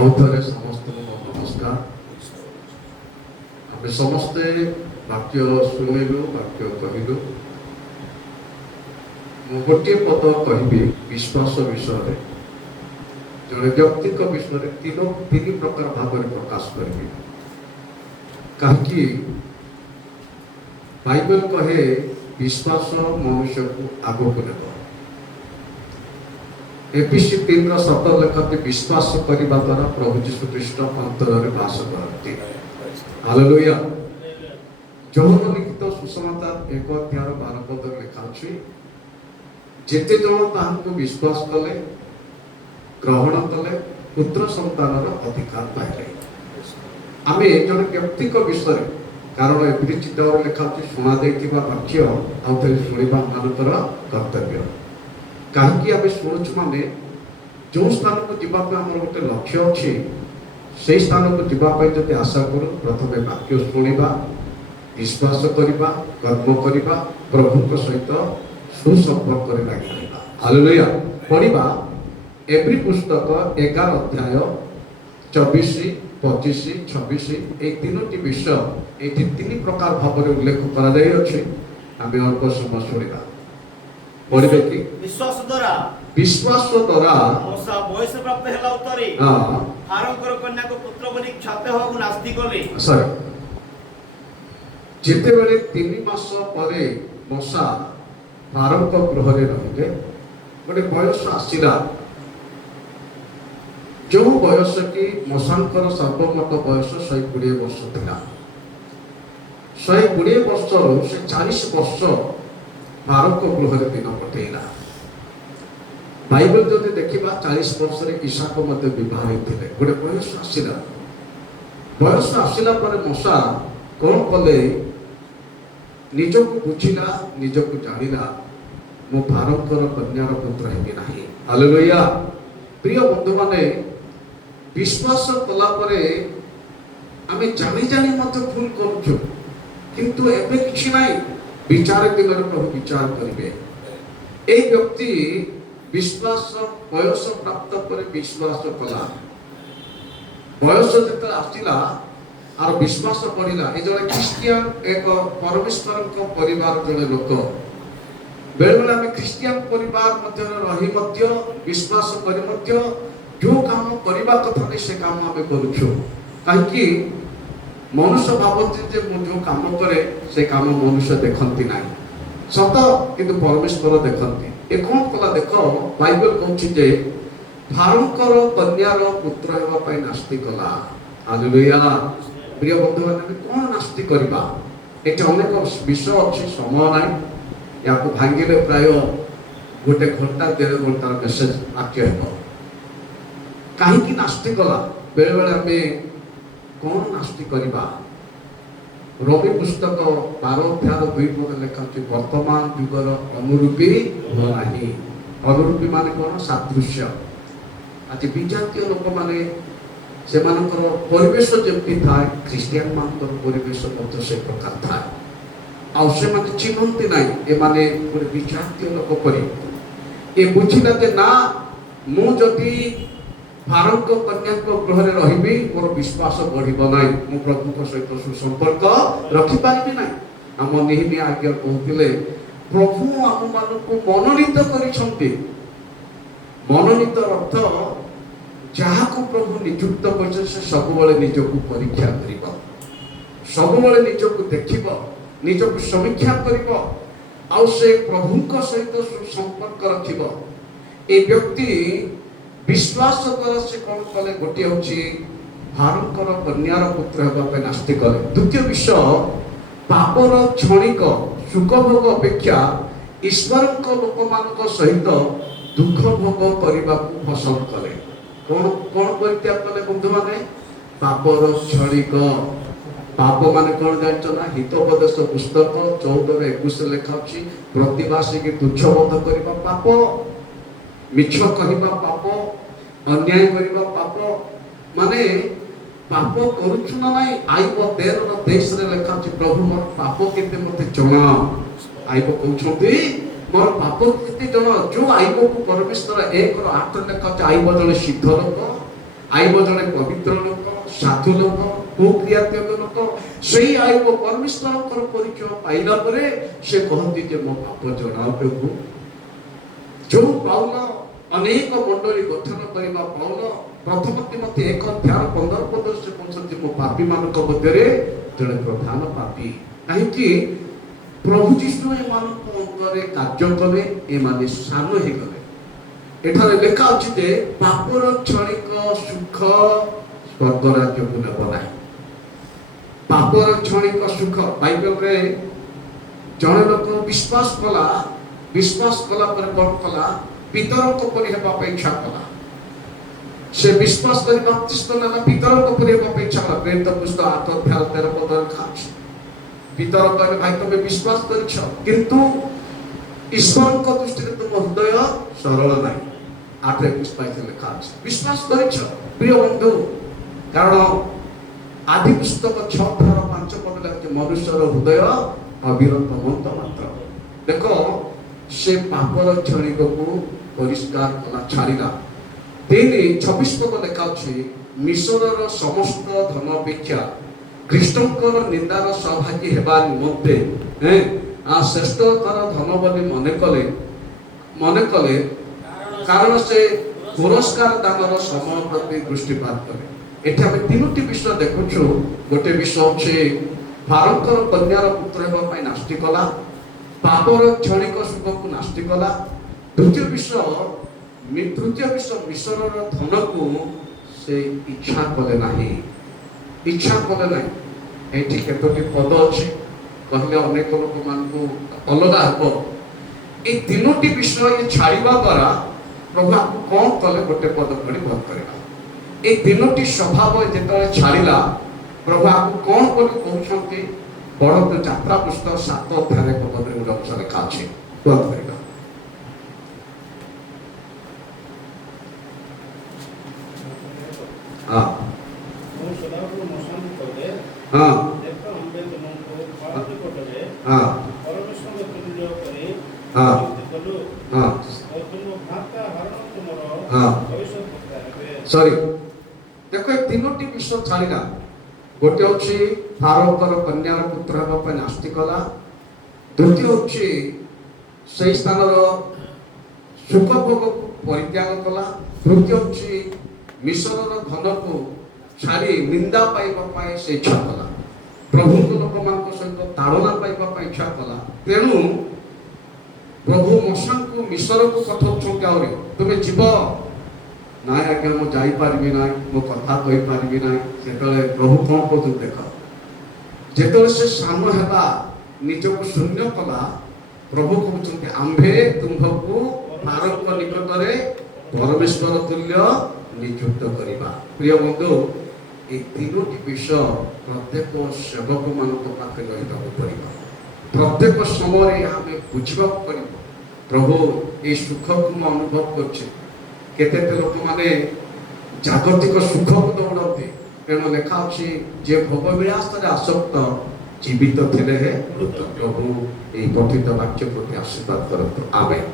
आउथरे समस्त नमस्कार। आम समस्ते वाक्य शुणिलु वाक्य कहलु। गोटे पद कहि विश्वास विषय जड़े व्यक्ति विषय तीन प्रकार भाव प्रकाश करी। कहीं बाइबल कहे विश्वास मनुष्य को आगो को नेब। एफिसी 3:7 लेखते विश्वास करने द्वारा प्रभु जीशु ख्रीष्ट अंतर में वास करती। हालेलुया। जोहन लिखित सुसमाचार 1:12 लिखा अछि, जेते जन ताहां विश्वास कले ग्रहण कले पुत्र संतान अधिकार पाइले। आम जन व्यक्ति विषय कारण एपरी चित्र लिखा शुणा वाक्य आउे शुणा मानकर कर्तव्य। कहीं आम शुणुचु माने जो स्थान को जीवाई आम गोटे लक्ष्य अच्छी से स्थान को जीवाई जब आशा करूँ प्रथम वाक्य शुणा विश्वास करवा कर्म करवा प्रभु सहित सुसंपर्क लगे। हालेलुया। पढ़ा एवरी पुस्तक 11 अध्याय 24, 25, 26 ये तीनोटी विषय ये तीन प्रकार भाव में उल्लेख कर अल्प समय शुणा। पढ़े कि विश्वास द्वारा मूसा बयस प्राप्त हेला उतरे फारोंकर कन्या को पुत्र बनी ख्यात हो नास्ती कले। सर जेते बेले 3 मास परे मूसा फारोंक गृह रे रहिले गोटे बयस आसिला जो बयस की मूसांकर सर्वमोट बयस 120 वर्ष था। 120 वर्ष से 40 वर्ष फारोंक गृह रे दिन कटेला। बाइबल जो देखा 40 वर्ष रे ईसाक विवाह होते गोटे बयस आसला। बयस आसला मूसा कौन कले निजक बुझिला निजक जानिला मो फारोंकर कन्यार पुत्र हेबी नाही। हालेलुया। प्रिय बंधु माने विश्वास कला परे आमे जानी जानी भूल करूछु किंतु एबे किछि नाही विचार दिन प्रभु विचार करिवे। ए व्यक्ति विश्वास बयस प्राप्त पर विश्वास कला बयस जत आसिला आर विश्वास बढ़िला। ए जड़े क्रिश्चियन एक परमेश्वर परिवार जड़े लोक बेले बेले आम क्रिश्चियन परिवार मध्य रही विश्वास कर जो काम करने कथा नहीं से काम आम करुछु। कहीं मनुष्य भावती जे जो काम करे से काम मनुष्य देखती ना सत किंतु परमेश्वर देखती। ए कौन कला देख बाइबल कहूँ फारोंकर कन्यार पुत्र होगा नास्ती कला। हालेलुया। प्रिय बंधु मैंने कौन नास्ती करवा ये अनेक विषय अच्छी समय ना या भांगिले प्राय गोटे घंटा 1.5 घंटार मेसेज वाक्य है। कहीं नास्ती कला बेले बेले आम कौन नास्ती करवा। रवि पुस्तक 12:2 लिखा वर्तमान जुगर अनुरूपी नहीं। अनुरूपी माने कौन सादृश्य। आज विजातीय लोक माने से परिवेश जमी थाए ख्रीस्टियान मान परिवेश से प्रकार थाए आ चिन्हती ना ये माने विजातीय लोक परी ये बुझिला जे ना मुझी फारोंक कन्या गृह में रही मोर विश्वास बढ़ ना मु प्रभु सहित सुसंपर्क रखिपारि ना। आम निहिमिया आज्ञा कहते प्रभु आम मान मनोनीत कर मनोनीत अर्थ जहाँ को प्रभु नियुक्त कर सब निजक परीक्षा कर सब निजक देख निजक समीक्षा कर प्रभु सहित सुसंपर्क रख। ए व्यक्ति विश्वास द्वारा से कौन कले गोटे हूँ फारोंकर कन्यार पुत्र होगा नास्ती कले। द्वितीय विषय पापर क्षणिक सुखभोग अपेक्षा ईश्वर लोक मान सहित दुख भोग करने को पसंद कले। कौन कौन परित्याग कले बंधु माने पापर क्षणिक पाप माने कौन जानना हितोपदेश पुस्तक 14:21 लिखा अछि प्रतिवासी की तुच्छ बोध करबा पाप मिछ कहबा पाप अन्याय करबा पाप माने पाप करूछु ना नहीं आइब 13:23 रे लिखा अछि प्रभु मोर पाप केते मते जणा आइब कहउछंती मोर पाप केते जणा जो आइब को परमेश्वर 1:8 लिखा अछि आइब जणे सिद्ध लोक ଆଇବ ଜଣେ ପବିତ୍ର ଲୋକ, ସାଧୁ ଲୋକ, କୁକ୍ରିୟାତ୍ମକ ଲୋକ। ସେଇ ଆଇବ ପରମେଶ୍ୱରଙ୍କର ପରିଚୟ ପାଇଲା ପରେ ସେ କହନ୍ତି ଯେ ମୋ ପାପ ଜଣାଅ ପ୍ରଭୁ। ଯୋଉ ପାଉଲ ଅନେକ ମଣ୍ଡଳୀ ଗଠନ କରିବା ପାଉଲ ପ୍ରଥମ ତିମୋଥୀ 1:15 ସେ କହୁଛନ୍ତି ମୁଁ ପାପୀ ମାନଙ୍କ ମଧ୍ୟରେ ଜଣେ ପ୍ରଧାନ ପାପୀ। କାହିଁକି? ପ୍ରଭୁ ଯୀଶୁ ଏମାନଙ୍କ ଅଙ୍ଗରେ କାର୍ଯ୍ୟ କଲେ, ଏମାନେ ସାନ ହେଇଗଲେ। ଏଠାରେ ଲେଖା ଅଛି ଯେ ପାପର କ୍ଷଣିକ ସୁଖ ସ୍ୱର୍ଗ ରାଜ୍ୟକୁ ନେବ ନାହିଁ। ପାପର କ୍ଷଣିକ ସୁଖ ବାଇବେଲରେ ଜଣେ ଲୋକ ବିଶ୍ୱାସ କଲା ପରେ କଣ କଲା? ପିତରଙ୍କ ପରି ହେବା ପାଇଁ ଇଚ୍ଛା କଲା। ସେ ବିଶ୍ୱାସ କରି ବାପ୍ତିସ୍ମ ନେଲା, ପିତରଙ୍କ ପରି ହେବା ପାଇଁ ଇଚ୍ଛା କଲା। ପ୍ରେରିତ ପୁସ୍ତକ 8:13 ଲେଖା ଅଛି। ପିତର କହିଲେ ଭାଇ ତମେ ବିଶ୍ୱାସ କରିଛ, କିନ୍ତୁ ଈଶ୍ୱରଙ୍କ ଦୃଷ୍ଟିରେ ତୁମ ହୃଦୟ ସରଳ ନାହିଁ। 8:21 ଲେଖା ଅଛି। ବିଶ୍ୱାସ କରିଛ ପ୍ରିୟ ବନ୍ଧୁ, କାରଣ ଆଦି ପୁସ୍ତକ 6:5 ଲେଖା ମନୁଷ୍ୟର ହୃଦୟ ଅବିରତ ମନ୍ଦ ମାତ୍ର। ଦେଖ ସେ ପାପର କ୍ଷଣିକକୁ ପରିଷ୍କାର କଲା, ଛାଡ଼ିଲା। 3:26 ଲେଖା ଅଛି ମିଶରର ସମସ୍ତ ଧନ ଅପେକ୍ଷା ଖ୍ରୀଷ୍ଟଙ୍କର ନିନ୍ଦାର ସହଭାଗୀ ହେବା ନିମନ୍ତେ ଶ୍ରେଷ୍ଠତର ଧନ ବୋଲି ମନେ କଲେ କାରଣ ସେ ପୁରସ୍କାର ଦାନର ସମୟ ପ୍ରତି ଦୃଷ୍ଟିପାତ କଲେ। ଏଠି ଆମେ ତିନୋଟି ବିଷୟ ଦେଖୁଛୁ। ଗୋଟେ ବିଷୟ ଅଛି ଫାରୋଙ୍କର କନ୍ୟାର ପୁତ୍ର ହେବା ପାଇଁ ନାସ୍ତି କଲା, ପାପର କ୍ଷଣିକ ସୁଖକୁ ନାସ୍ତି କଲା। ତୃତୀୟ ବିଷୟ ମିଶରର ଧନକୁ ସେ ଇଚ୍ଛା କଲେ ନାହିଁ। ଏଠି କେତୋଟି ପଦ ଅଛି କହିଲେ ଅନେକ ଲୋକମାନଙ୍କୁ ଅଲଗା ହେବ। এই ତିନୋଟି ବିଷୟ ଛାଡ଼ିବା ଦ୍ୱାରା ପ୍ରଭୁ ଆକୁ କଣ କଲେ? ଗୋଟେ ପଦ ପଢ଼ି ବନ୍ଦ କରିବା। এই ତିନୋଟି ସ୍ୱଭାବ ଯେତେବେଳେ ଛାଡ଼ିଲା ପ୍ରଭୁ ଆକୁ କଣ ବୋଲି କହୁଛନ୍ତି? ପଢ଼ନ୍ତୁ ଯାତ୍ରା ପୁସ୍ତକ 7:1 ଗୋଟେ ଅଂଶ ଲେଖା ଅଛି, ବନ୍ଦ କରିବା। ସରି ଦେଖ ଏ ତିନୋଟି ବିଷୟ ଛାଡ଼ିଲା। ଗୋଟେ ହେଉଛି ଫାରୋଙ୍କର କନ୍ୟାର ପୁତ୍ର ହେବା ପାଇଁ ନାସ୍ତି କଲା। ଦ୍ୱିତୀୟ ହେଉଛି ସେହି ସ୍ଥାନର ସୁଖଭୋଗକୁ ପରିତ୍ୟାଗ କଲା। ତୃତୀୟ ହେଉଛି ମିଶରର ଧନକୁ ଛାଡ଼ି ନିନ୍ଦା ପାଇବା ପାଇଁ ସେ ଇଚ୍ଛା କଲା, ପ୍ରଭୁଙ୍କ ଲୋକମାନଙ୍କ ସହିତ ତାଡ଼ନା ପାଇବା ପାଇଁ ଇଚ୍ଛା କଲା। ତେଣୁ ପ୍ରଭୁ ମୋଶେଙ୍କୁ ମିଶରକୁ ପଠାଉଛନ୍ତି, ଆହୁରି ତୁମେ ଯିବ। ନାଇଁ ଆଜ୍ଞା ମୁଁ ଯାଇପାରିବି ନାହିଁ, ମୋ କଥା କହିପାରିବି ନାହିଁ। ସେତେବେଳେ ପ୍ରଭୁ କଣ କହୁଛନ୍ତି ଦେଖ, ଯେତେବେଳେ ସେ ସାନ ହେଲା, ନିଜକୁ ଶୂନ୍ୟ କଲା, ପ୍ରଭୁ କହୁଛନ୍ତି ଆମ୍ଭେ ତୁମ୍ଭକୁ ଫାରୋଙ୍କ ନିକଟରେ ପରମେଶ୍ୱର ତୁଲ୍ୟ ନିଯୁକ୍ତ କରିବା। ପ୍ରିୟ ବନ୍ଧୁ, এই ତିନୋଟି ବିଷୟ ପ୍ରତ୍ୟେକ ସେବକ ମାନଙ୍କ ପାଖରେ ରହିବାକୁ ପଡ଼ିବ। ପ୍ରତ୍ୟେକ ସମୟରେ ଆମେ ବୁଝିବାକୁ ପଡ଼ିବ, ପ୍ରଭୁ এই ସୁଖକୁ ମୁଁ ଅନୁଭବ କରୁଛି। କେତେ ଲୋକମାନେ ଜାଗତିକ ସୁଖକୁ ଦୌଡ଼ନ୍ତି, ତେଣୁ ଲେଖା ଅଛି ଯେ ଭୋଗ ବିଳାସରେ ଆସକ୍ତ ଜୀବିତ ଥିଲେ ମୃତ। ପ୍ରଭୁ এই ପଠିତ ବାକ୍ୟ ପ୍ରତି ଆଶୀର୍ବାଦ କରନ୍ତୁ। ଆମେନ୍।